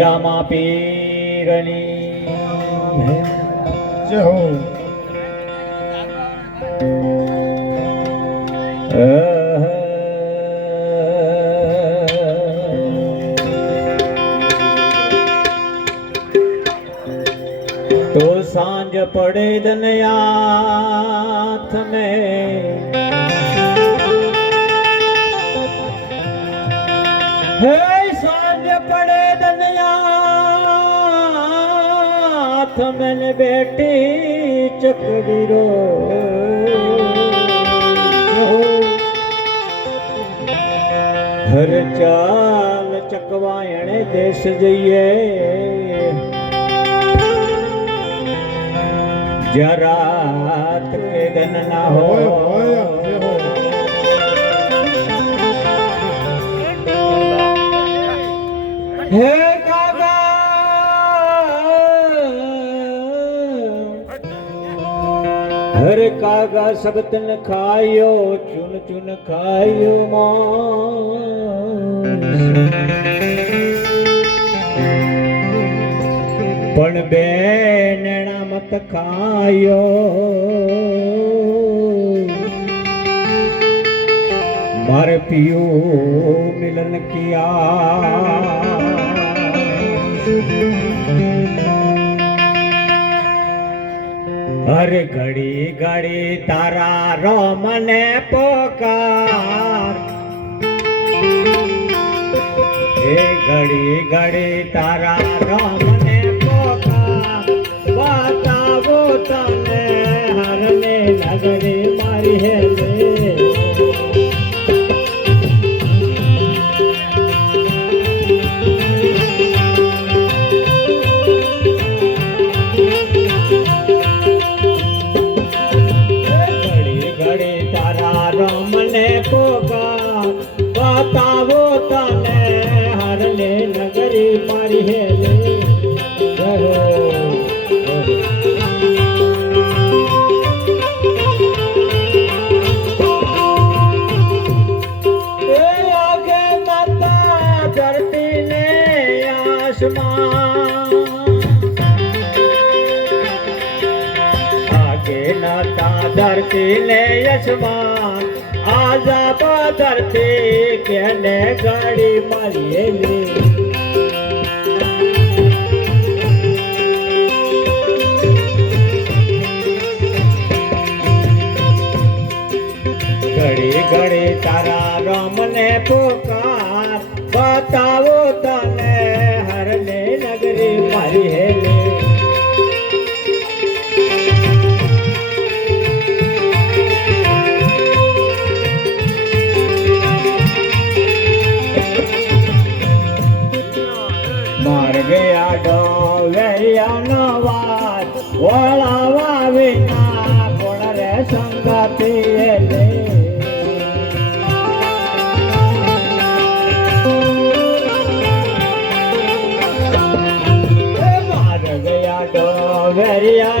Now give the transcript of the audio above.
રામા પીરની જય હો. તો સાંજ પડે દનયાથ में હે સાંજ પડે દનયાથ में બેટી ચકડી રો હર ચાલ ચકવાયણે દેશ જઈએ जरात के गन ना हो हे कागा हर कागा सब तन खायो चुन चुन खायो पण बेन मत खायो मारे पियो मिलन किया हर घड़ी घड़ी तारा रोम ने पोकार हे घड़ी घड़ी तारा रोम ने बतावो तने हरने नगरी मारी है घड़ी घड़ी तारा राम ने पोकार बतावो तने हरने नगरी मारी है आगे नाता धरती ने यशमान आजा धरती कहने गाड़ी मारिए घड़ी घड़ी तारा राम ने पुकार बताओ तने हरने नगरी मारी है मार गया डोलिया नवाज ओलावा विना कोण रे संगती ले मार गया डोलिया